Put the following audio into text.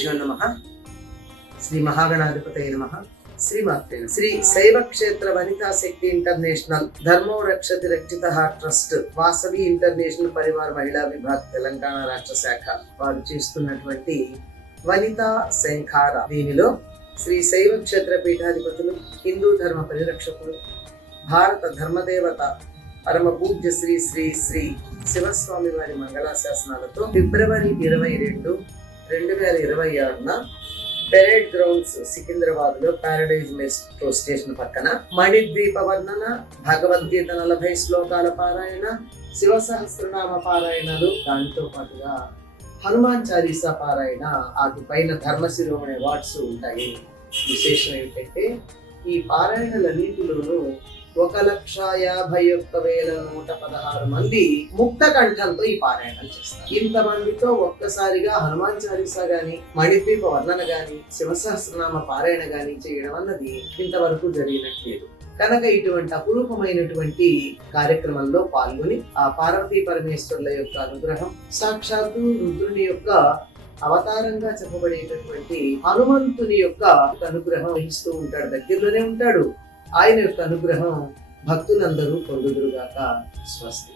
గురుభ్యో నమః. శ్రీ మహాగణాధిపతయ నమః. శ్రీమాత్రే నమః. శ్రీ శైవ క్షేత్ర వనితా శక్తి ఇంటర్నేషనల్ ధర్మో రక్షతి రక్షిత ట్రస్ట్ వాసవి ఇంటర్నేషనల్ పరివార మహిళా విభాగ్ తెలంగాణ రాష్ట్ర శాఖ వారు చేస్తున్నటువంటి వనితా శంఖార, దీనిలో శ్రీ శైవ క్షేత్ర పీఠాధిపతులు, హిందూ ధర్మ పరిరక్షకులు, భారత ధర్మదేవత పరమ పూజ్య శ్రీ శ్రీ శ్రీ శివస్వామి వారి మంగళాశాసనాలతో ఫిబ్రవరి 22, 2026 పెరేడ్ గ్రౌండ్స్ సికింద్రాబాద్ లో ప్యారడైజ్ మెట్రో స్టేషన్ పక్కన మణిద్వీప వర్ణన, భగవద్గీత 40 శ్లోకాల పారాయణ, శివ సహస్రనామ పారాయణలు, దానితో పాటుగా హనుమాన్ చాలీసా పారాయణ, వాటి పైన ధర్మ శిరోమణి అవార్డ్స్ ఉంటాయి. విశేషం ఏమిటంటే ఈ పారాయణలన్నింటిలోనూ 1,51,116 మంది ముక్త కంఠంతో ఈ పారాయణలు చేస్తారు. ఇంతమందితో ఒక్కసారిగా హనుమాన్ చాలీసా గాని, మణిద్వీప వర్ణన గాని, శివసహస్రనామ పారాయణ గాని చేయడం అన్నది ఇంతవరకు జరిగినట్లేదు. కనుక ఇటువంటి అపురూపమైనటువంటి కార్యక్రమంలో పాల్గొని ఆ పార్వతీ పరమేశ్వరుల యొక్క అనుగ్రహం, సాక్షాత్తు రుద్రుని యొక్క అవతారంగా చెప్పబడేటటువంటి హనుమంతుని యొక్క అనుగ్రహం వహిస్తూ ఉంటాడు, దగ్గరలోనే ఉంటాడు. ఆయన యొక్క అనుగ్రహం భక్తులందరూ పొందుదురుగాక. స్వస్తి.